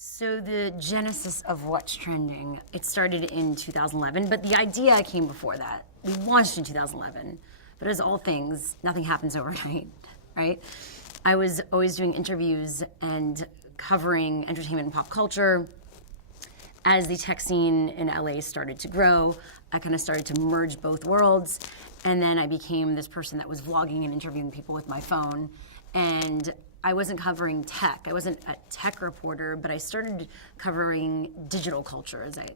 So the genesis of what's trending, it started in 2011, but the idea came before that. We launched in 2011, but as all things, nothing happens overnight, right? I was always doing interviews and covering entertainment and pop culture. As the tech scene in LA started to grow, I kind of started to merge both worlds, and then I became this person that was vlogging and interviewing people with my phone. And I wasn't covering tech. I wasn't a tech reporter, but I started covering digital culture, as I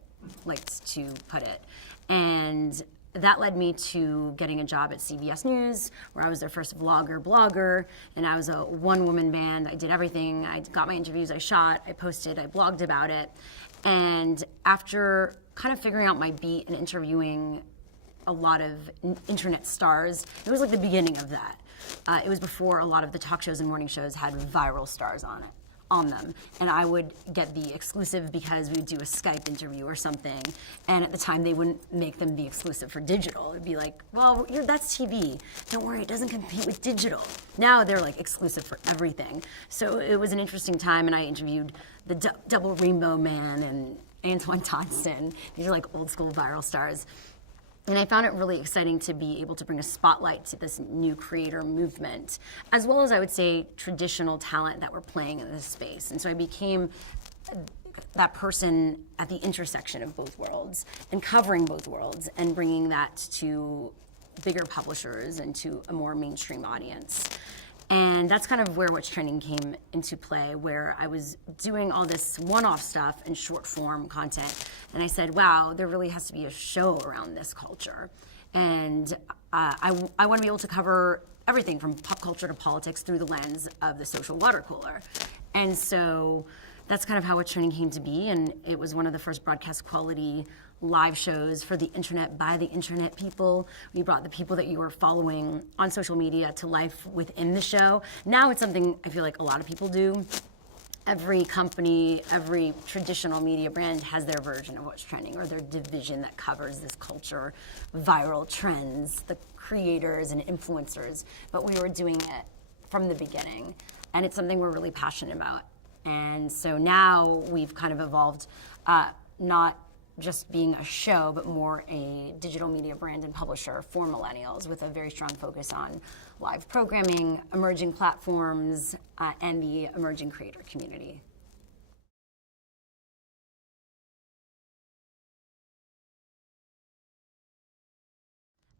liked to put it. And that led me to getting a job at CBS News, where I was their first blogger, and I was a one-woman band. I did everything. I got my interviews, I shot, I posted, I blogged about it. And after kind of figuring out my beat and interviewing a lot of internet stars, it was like the beginning of that. It was before a lot of the talk shows and morning shows had viral stars on them. And I would get the exclusive because we would do a Skype interview or something. And at the time, they wouldn't make them the exclusive for digital. It'd be like, well, that's TV. Don't worry, it doesn't compete with digital. Now they're like exclusive for everything. So it was an interesting time, and I interviewed the Double Rainbow Man and Antoine Thompson. These are like old school viral stars. And I found it really exciting to be able to bring a spotlight to this new creator movement, as well as, I would say, traditional talent that were playing in this space. And so I became that person at the intersection of both worlds and covering both worlds and bringing that to bigger publishers and to a more mainstream audience. And that's kind of where What's Trending came into play, where I was doing all this one-off stuff and short-form content. And I said, wow, there really has to be a show around this culture. And I want to be able to cover everything from pop culture to politics through the lens of the social water cooler. And so that's kind of how What's Trending came to be. And it was one of the first broadcast quality live shows for the internet by the internet people. We brought the people that you were following on social media to life within the show. Now it's something I feel like a lot of people do. Every company, every traditional media brand has their version of What's Trending or their division that covers this culture, viral trends, the creators and influencers. But we were doing it from the beginning, and it's something we're really passionate about. And so now we've kind of evolved, not just being a show, but more a digital media brand and publisher for millennials with a very strong focus on live programming, emerging platforms, and the emerging creator community.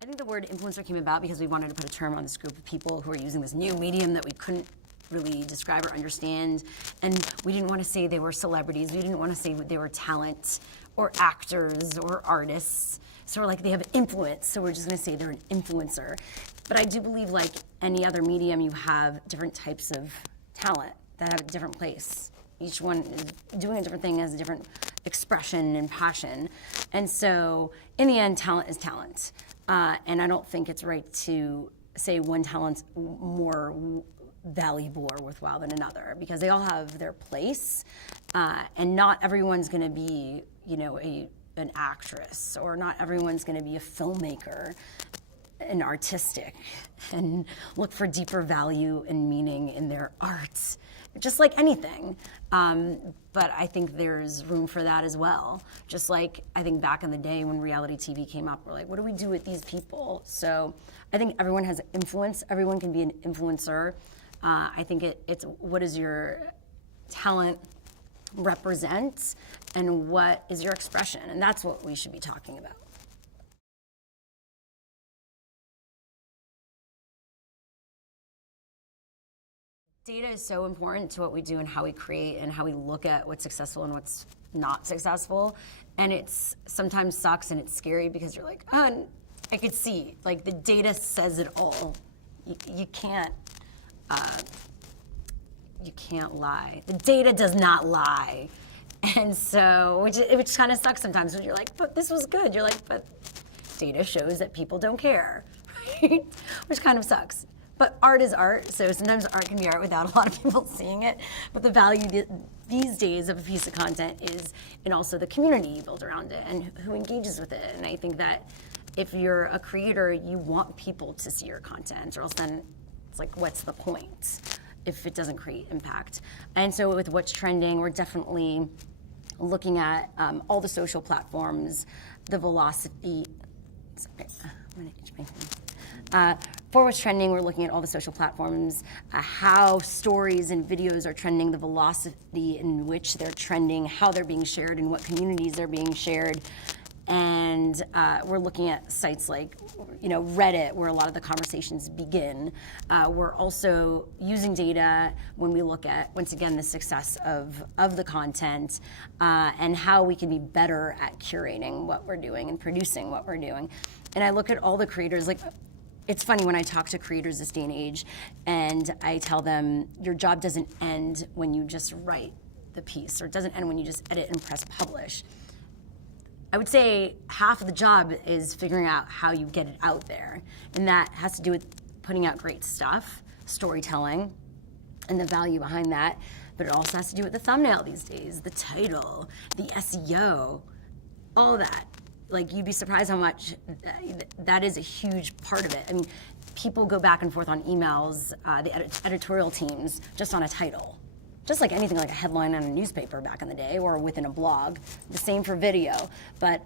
I think the word influencer came about because we wanted to put a term on this group of people who are using this new medium that we couldn't really describe or understand. And we didn't want to say they were celebrities. We didn't want to say they were talent or actors or artists. So we're like, they have influence, so we're just going to say they're an influencer. But I do believe, like any other medium, you have different types of talent that have a different place. Each one is doing a different thing, has a different expression and passion. And so in the end, talent is talent. And I don't think it's right to say one talent's more valuable or worthwhile than another, because they all have their place, and not everyone's going to be, an actress, or not everyone's going to be a filmmaker and artistic and look for deeper value and meaning in their art, just like anything. But I think there's room for that as well. Just like I think back in the day when reality TV came up, we're like, what do we do with these people? So I think everyone has influence. Everyone can be an influencer. I think it's what does your talent represent and what is your expression? And that's what we should be talking about. Data is so important to what we do and how we create and how we look at what's successful and what's not successful. And it's sometimes sucks and it's scary because you're like, oh, and I could see, like the data says it all. You can't lie. The data does not lie. And so, which kind of sucks sometimes when you're like, but this was good. You're like, but data shows that people don't care, right? Which kind of sucks. But art is art, so sometimes art can be art without a lot of people seeing it. But the value these days of a piece of content is in also the community you build around it and who engages with it. And I think that if you're a creator, you want people to see your content, or else then it's like, what's the point? if it doesn't create impact. And so with what's trending, we're definitely looking at all the social platforms, the velocity. Sorry, I'm gonna itch my thing. For what's trending, we're looking at all the social platforms, how stories and videos are trending, the velocity in which they're trending, how they're being shared, and what communities they're being shared. And we're looking at sites like, Reddit, where a lot of the conversations begin. We're also using data when we look at, once again, the success of the content and how we can be better at curating what we're doing and producing what we're doing. And I look at all the creators, like, it's funny when I talk to creators this day and age, and I tell them, your job doesn't end when you just write the piece, or it doesn't end when you just edit and press publish. I would say half of the job is figuring out how you get it out there. And that has to do with putting out great stuff, storytelling, and the value behind that. But it also has to do with the thumbnail these days, the title, the SEO, all of that. Like, you'd be surprised how much that is a huge part of it. I mean, people go back and forth on emails, the editorial teams, just on a title. Just like anything, like a headline on a newspaper back in the day or within a blog. The same for video. But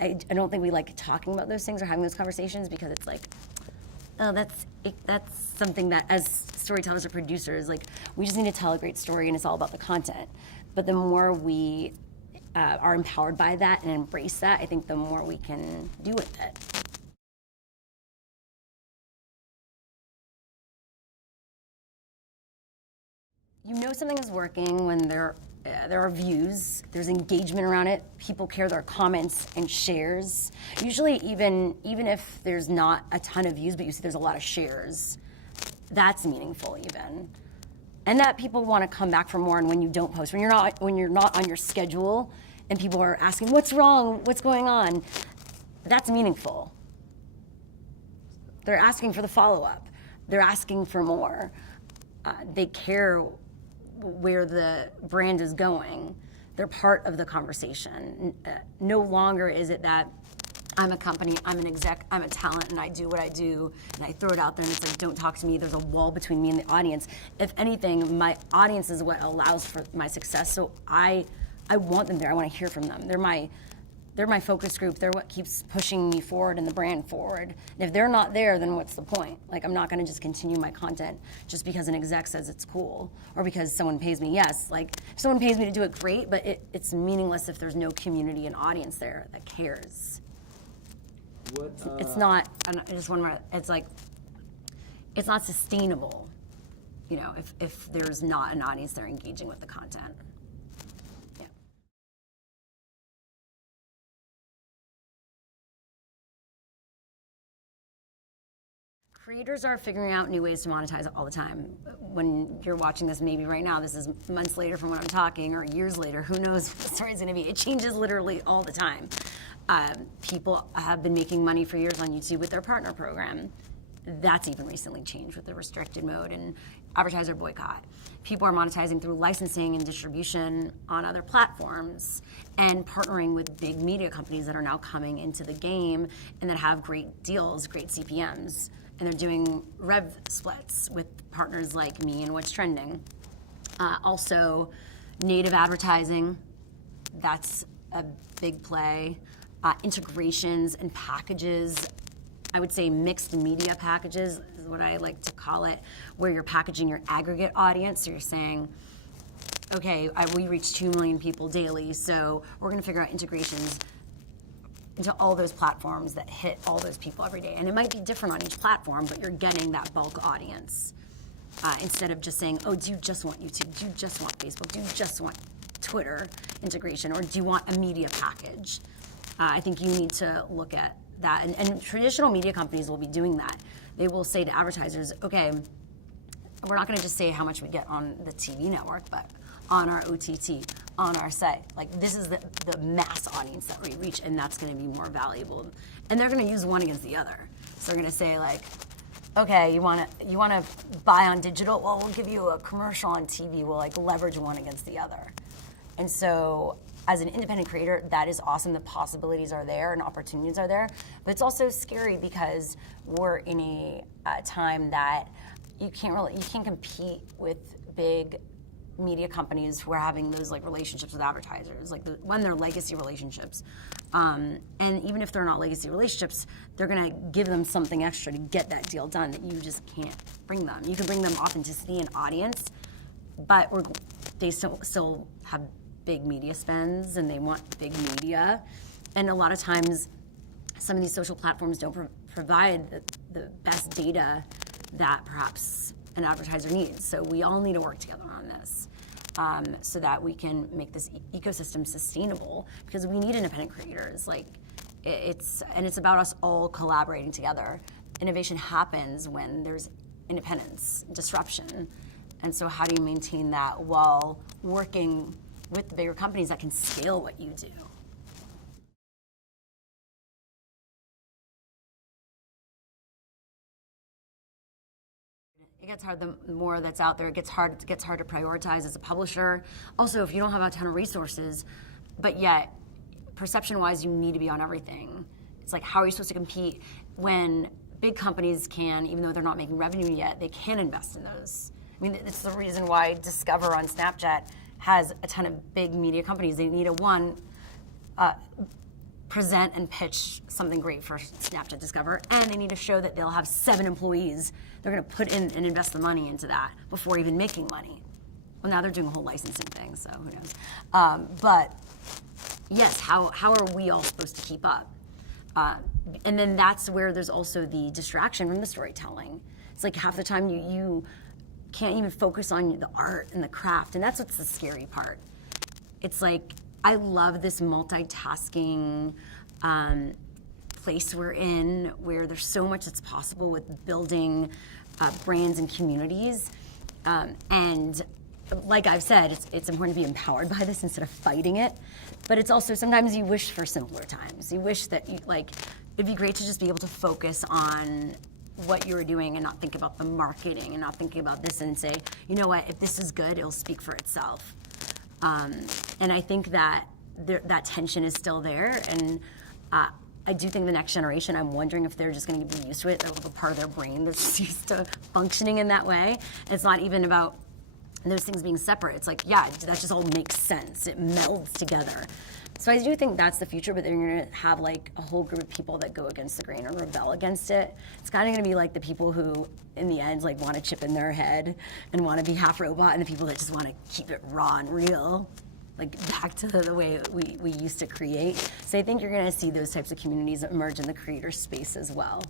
I don't think we like talking about those things or having those conversations, because it's like, oh, that's something that as storytellers or producers, like, we just need to tell a great story and it's all about the content. But the more we are empowered by that and embrace that, I think the more we can do with it. You know something is working when there are views, there's engagement around it, people care, there are comments and shares. Usually even if there's not a ton of views, but you see there's a lot of shares, that's meaningful even. And that people want to come back for more, and when you don't post, when you're not on your schedule and people are asking, what's wrong, what's going on, that's meaningful. They're asking for the follow-up. They're asking for more. They care where the brand is going. They're part of the conversation. No longer is it that I'm a company, I'm an exec, I'm a talent, and I do what I do, and I throw it out there, and it's like, don't talk to me, there's a wall between me and the audience. If anything, my audience is what allows for my success, so I want them there, I want to hear from them. They're my focus group, they're what keeps pushing me forward and the brand forward. And if they're not there, then what's the point? Like, I'm not gonna just continue my content just because an exec says it's cool, or because someone pays me. Yes, like, if someone pays me to do it, great, but it's meaningless if there's no community and audience there that cares. It's not, just one more, it's like, it's not sustainable, if there's not an audience there engaging with the content. Yeah. Creators are figuring out new ways to monetize it all the time. When you're watching this, maybe right now, this is months later from when I'm talking, or years later, who knows what the story's gonna be. It changes literally all the time. People have been making money for years on YouTube with their partner program. That's even recently changed with the restricted mode and advertiser boycott. People are monetizing through licensing and distribution on other platforms, and partnering with big media companies that are now coming into the game and that have great deals, great CPMs. And they're doing rev splits with partners like me and What's Trending. Also, native advertising, that's a big play. Integrations and packages, I would say mixed media packages is what I like to call it, where you're packaging your aggregate audience. So you're saying, okay, we reach 2 million people daily, so we're gonna figure out integrations into all those platforms that hit all those people every day. And it might be different on each platform, but you're getting that bulk audience. Instead of just saying, oh, do you just want YouTube? Do you just want Facebook? Do you just want Twitter integration? Or do you want a media package? I think you need to look at that. And traditional media companies will be doing that. They will say to advertisers, okay, we're not gonna just say how much we get on the TV network, but on our OTT, on our site. Like, this is the mass audience that we reach, and that's gonna be more valuable. And they're gonna use one against the other. So they're gonna say, like, okay, you wanna buy on digital? Well, we'll give you a commercial on TV. We'll like leverage one against the other. And so as an independent creator, that is awesome. The possibilities are there and opportunities are there. But it's also scary because we're in a time that you can't compete with big media companies who are having those like relationships with advertisers, like when they're legacy relationships. And even if they're not legacy relationships, they're gonna give them something extra to get that deal done that you just can't bring them. You can bring them authenticity and audience, but they still have big media spends and they want big media. And a lot of times, some of these social platforms don't provide the best data that perhaps an advertiser needs. So we all need to work together on this so that we can make this ecosystem sustainable, because we need independent creators. Like it's about us all collaborating together. Innovation happens when there's independence, disruption. And so how do you maintain that while working with the bigger companies that can scale what you do? It gets hard. The more that's out there, it gets hard to prioritize as a publisher. Also, if you don't have a ton of resources, but yet perception-wise, you need to be on everything. It's like, how are you supposed to compete when big companies can, even though they're not making revenue yet, they can invest in those? I mean, it's the reason why Discover on Snapchat has a ton of big media companies. They need to present and pitch something great for Snapchat Discover, and they need to show that they'll have 7 employees. They're going to put in and invest the money into that before even making money. Well, now they're doing a whole licensing thing, so who knows? But yes, how are we all supposed to keep up? And then that's where there's also the distraction from the storytelling. It's like half the time you can't even focus on the art and the craft, and that's what's the scary part. It's like, I love this multitasking place we're in, where there's so much that's possible with building brands and communities. And like I've said, it's important to be empowered by this instead of fighting it. But it's also, sometimes you wish for simpler times. You wish that it'd be great to just be able to focus on what you're doing and not think about the marketing and not thinking about this and say, you know what, if this is good, it'll speak for itself. And I think that that tension is still there, and I do think the next generation, I'm wondering if they're just going to be used to it, a part of their brain that's just used to functioning in that way. And it's not even about those things being separate. It's like, yeah, that just all makes sense. It melds together. So I do think that's the future, but then you're going to have like a whole group of people that go against the grain or rebel against it. It's kind of going to be like the people who, in the end, like want a chip in their head and want to be half robot, and the people that just want to keep it raw and real, like back to the way we used to create. So I think you're going to see those types of communities emerge in the creator space as well.